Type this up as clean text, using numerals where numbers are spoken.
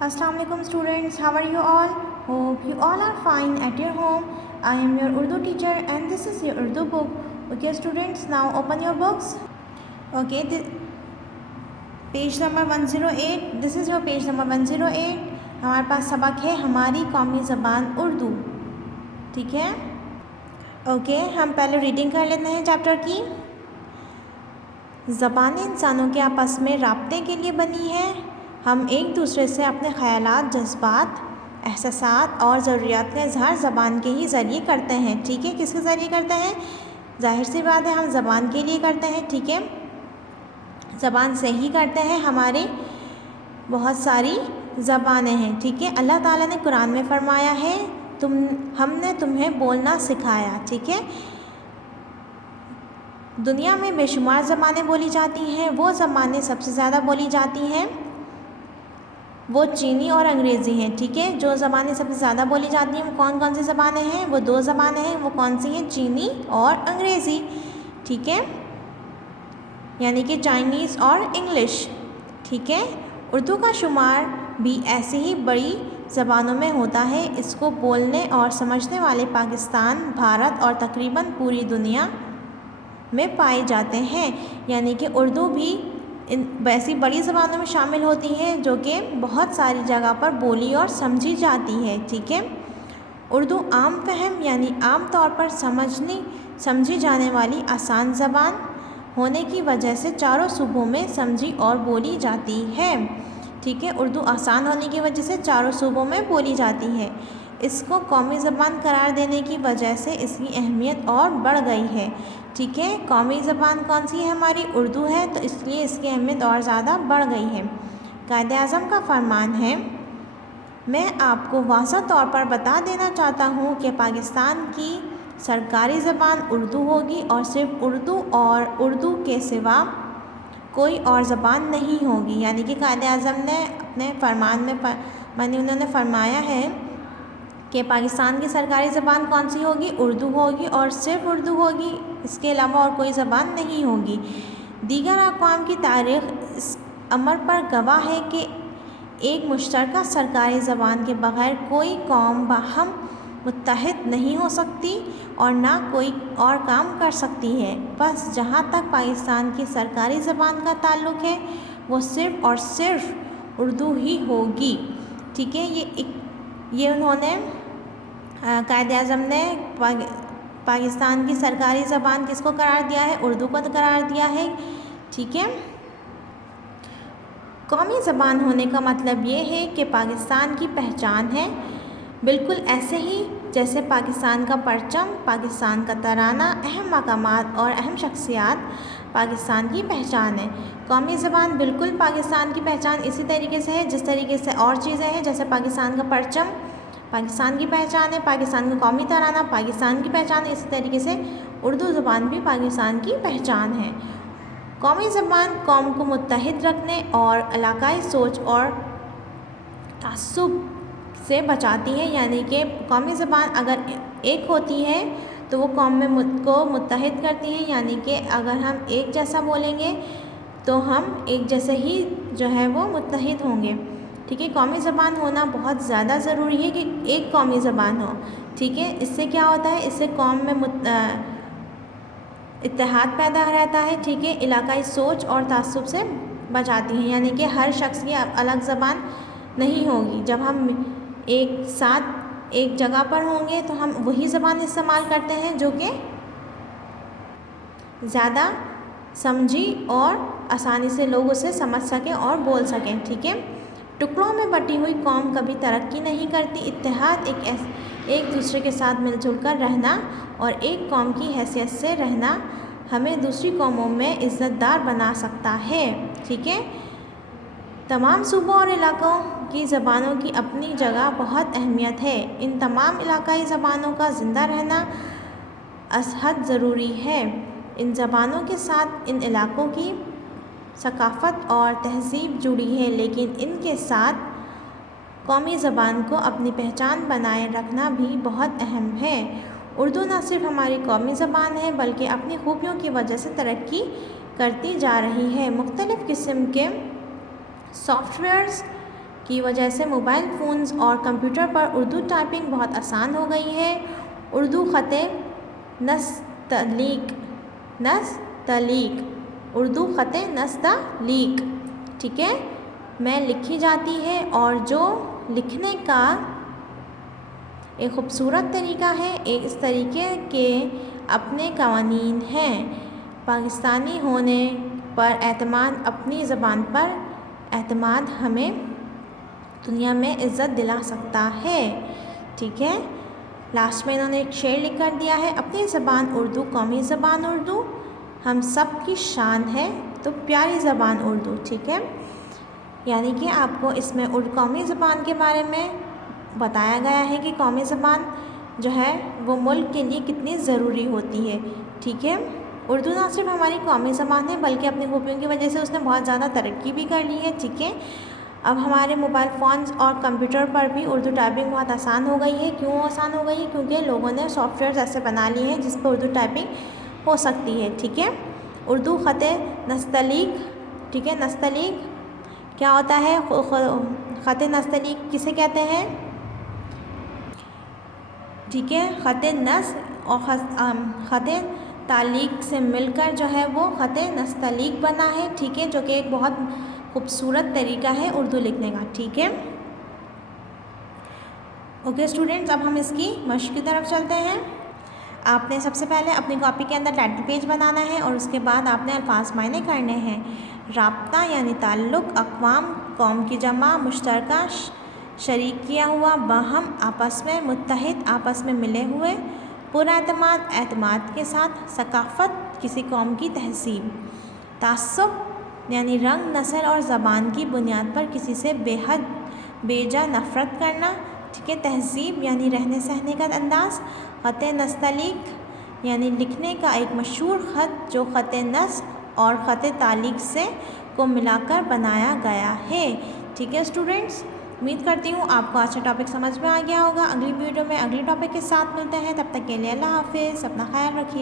Assalamu alaikum students, how are you all? Hope you all are fine at your home. I am your Urdu teacher and this is your Urdu book. Okay students, now open your books. Okay, page number 108. This is your page number 108. हमारे पास सबक है हमारी कौमी ज़बान उर्दू. ठीक है. Okay, हम पहले रीडिंग कर लेते हैं चैप्टर की. ज़बानें इंसानों के आपस में राब्ते के लिए बनी है. हम एक दूसरे से अपने ख़यालात, जज्बात, एहसासात और ज़रूरियात का इज़हार ज़बान के ही ज़रिए करते हैं. ठीक है, किसके ज़रिए करते हैं? ज़ाहिर सी बात है, हम ज़बान के लिए करते हैं. ठीक है, ज़बान से ही करते हैं. हमारी बहुत सारी ज़बानें हैं. ठीक है, अल्लाह ताला ने कुरान में फ़रमाया है हमने तुम्हें बोलना सिखाया. ठीक है, दुनिया में बेशुमार ज़बानें बोली जाती हैं. वो ज़बानें सबसे ज़्यादा बोली जाती हैं वो चीनी और अंग्रेज़ी हैं. ठीक है, जो ज़बानें सबसे ज़्यादा बोली जाती हैं वो कौन कौन सी ज़बानें हैं? वो दो ज़बानें हैं. वो कौन सी हैं? चीनी और अंग्रेज़ी. ठीक है, यानी कि चाइनीज़ और इंग्लिश. ठीक है, उर्दू का शुमार भी ऐसी ही बड़ी ज़बानों में होता है. इसको बोलने और समझने वाले पाकिस्तान, भारत और तकरीबन पूरी दुनिया में पाए जाते हैं. यानी कि उर्दू भी वैसी बड़ी ज़बानों में शामिल होती हैं जो कि बहुत सारी जगह पर बोली और समझी जाती है. ठीक है, उर्दू आम फहम यानी आम तौर पर समझी जाने वाली आसान ज़बान होने की वजह से चारों सूबों में समझी और बोली जाती है. ठीक है, उर्दू आसान होने की वजह से चारों सूबों में बोली जाती है. इसको कौमी ज़बान करार देने की वजह से इसकी अहमियत और बढ़ गई है. ठीक है, कौमी ज़बान कौन सी है? हमारी उर्दू है, तो इसलिए इसकी अहमियत और ज़्यादा बढ़ गई है. कायदे-ए-आज़म का फरमान है, मैं आपको वाज़ह तौर पर बता देना चाहता हूँ कि पाकिस्तान की सरकारी ज़बान उर्दू होगी और सिर्फ उर्दू और उर्दू के सिवा कोई और ज़बान नहीं होगी. यानी कि कायदे-ए-आज़म ने अपने फरमान में उन्होंने फरमाया है कि पाकिस्तान की सरकारी ज़बान कौन सी होगी? उर्दू होगी और सिर्फ उर्दू होगी. इसके अलावा और कोई ज़बान नहीं होगी. दीगर अक़वाम की तारीख़ इस अमर पर गवाह है कि एक मुश्तरका सरकारी ज़बान के बग़ैर कोई कौम बाहम मुत्तहिद नहीं हो सकती और ना कोई और काम कर सकती है. बस जहाँ तक पाकिस्तान की सरकारी ज़बान का ताल्लुक़ है वो सिर्फ़ और सिर्फ उर्दू ही होगी. ठीक है, ये उन्होंने कायदे-ए-आज़म ने पाकिस्तान की सरकारी ज़बान किसको करार दिया है? उर्दू को करार दिया है. ठीक है, कौमी ज़बान होने का मतलब ये है कि पाकिस्तान की पहचान है, बिल्कुल ऐसे ही जैसे पाकिस्तान का परचम, पाकिस्तान का तराना, अहम मकामात और अहम शख्सियात पाकिस्तान की पहचान है. कौमी ज़बान बिल्कुल पाकिस्तान की पहचान इसी तरीके से है जिस तरीके से और चीज़ें हैं. जैसे पाकिस्तान का परचम पाकिस्तान की पहचान है, पाकिस्तान का कौमी तराना पाकिस्तान की पहचान है, इसी तरीके से उर्दू ज़बान भी पाकिस्तान की पहचान है. कौमी ज़बान कौम को मुत्तहिद रखने और इलाकाई सोच और तअस्सुब से बचाती है. यानी कि कौमी ज़बान अगर एक होती है तो वो कौम में को मुत्तहिद करती है. यानी कि अगर हम एक जैसा बोलेंगे तो हम एक जैसे ही जो है वो मुत्तहिद होंगे. ठीक है, कौमी ज़बान होना बहुत ज़्यादा ज़रूरी है कि एक कौमी ज़बान हो. ठीक है, इससे क्या होता है? इससे कौम में इत्तेहाद पैदा रहता है. ठीक है, इलाकाई सोच और तअस्सुब से बचाती है. यानी कि हर शख्स की अलग ज़बान नहीं होगी. जब हम एक साथ एक जगह पर होंगे तो हम वही ज़बान इस्तेमाल करते हैं जो कि ज़्यादा समझी और आसानी से लोग उसे समझ सकें और बोल सकें. ठीक है, टुकड़ों में बटी हुई कौम कभी तरक्की नहीं करती. इत्तेहाद एक दूसरे के साथ मिलजुल कर रहना और एक कौम की हैसियत से रहना हमें दूसरी कौमों में इज़्ज़तदार बना सकता है. ठीक है, तमाम सूबों और इलाक़ों की ज़बानों की अपनी जगह बहुत अहमियत है. इन तमाम इलाकाई ज़बानों का ज़िंदा रहना असहद ज़रूरी है. इन ज़बानों के साथ इन इलाक़ों की सकाफ़त और तहज़ीब जुड़ी है, लेकिन इनके साथ कौमी ज़बान को अपनी पहचान बनाए रखना भी बहुत अहम है. उर्दू न सिर्फ हमारी कौमी ज़बान है बल्कि अपनी खूबियों की वजह से तरक्की करती जा रही है. मुख्तलिफ़ किस्म के सॉफ्टवेयर्स کی وجہ سے موبائل فونز اور کمپیوٹر پر اردو ٹائپنگ بہت آسان ہو گئی ہے۔ اردو خط نستعلیق اردو خط نستعلیق، ٹھیک ہے، میں لکھی جاتی ہے اور جو لکھنے کا ایک خوبصورت طریقہ ہے۔ اس طریقے کے اپنے قوانین ہیں۔ پاکستانی ہونے پر اعتماد، اپنی زبان پر اعتماد ہمیں دنیا میں عزت دلا سکتا ہے، ٹھیک ہے۔ لاسٹ میں انہوں نے ایک شعر لکھ کر دیا ہے، اپنی زبان اردو، قومی زبان اردو، ہم سب کی شان ہے تو پیاری زبان اردو، ٹھیک ہے۔ یعنی کہ آپ کو اس میں قومی زبان کے بارے میں بتایا گیا ہے کہ قومی زبان جو ہے وہ ملک کے لیے کتنی ضروری ہوتی ہے، ٹھیک ہے۔ اردو نہ صرف ہماری قومی زبان ہے بلکہ اپنی خوبیوں کی وجہ سے اس نے بہت زیادہ ترقی بھی کر لی ہے، ٹھیک ہے۔ اب ہمارے موبائل فونز اور کمپیوٹر پر بھی اردو ٹائپنگ بہت آسان ہو گئی ہے۔ کیوں آسان ہو گئی ہے؟ کیونکہ لوگوں نے سافٹ ویئرز ایسے بنا لیے ہیں جس پر اردو ٹائپنگ ہو سکتی ہے، ٹھیک ہے۔ اردو خط نستعلیق، ٹھیک ہے، نستعلیق کیا ہوتا ہے؟ خط نستعلیق کسے کہتے ہیں؟ ٹھیک ہے، خط نس اور خط تعلیق سے مل کر جو ہے وہ خط نستعلیق بنا ہے، ٹھیک ہے، جو کہ ایک بہت خوبصورت طریقہ ہے اردو لکھنے کا، ٹھیک ہے۔ اوکے اسٹوڈنٹس، اب ہم اس کی مشق کی طرف چلتے ہیں۔ آپ نے سب سے پہلے اپنی کاپی کے اندر ٹائٹل پیج بنانا ہے اور اس کے بعد آپ نے الفاظ معینے کرنے ہیں۔ رابطہ یعنی تعلق، اقوام قوم کی جمع، مشترکہ شریک کیا ہوا، باہم آپس میں، متحد آپس میں ملے ہوئے، پراعتماد اعتماد کے ساتھ، ثقافت کسی قوم کی تہذیب، تعصب یعنی رنگ، نسل اور زبان کی بنیاد پر کسی سے بے جا نفرت کرنا، ٹھیک ہے، تہذیب یعنی رہنے سہنے کا انداز، خط نستعلیق یعنی لکھنے کا ایک مشہور خط جو خط نسق اور خط تعلیق سے کو ملا کر بنایا گیا ہے، ٹھیک ہے اسٹوڈنٹس۔ امید کرتی ہوں آپ کو آج کا ٹاپک سمجھ میں آ گیا ہوگا۔ اگلی ویڈیو میں اگلی ٹاپک کے ساتھ ملتے ہیں، تب تک کے لیے اللہ حافظ، اپنا خیال رکھیے۔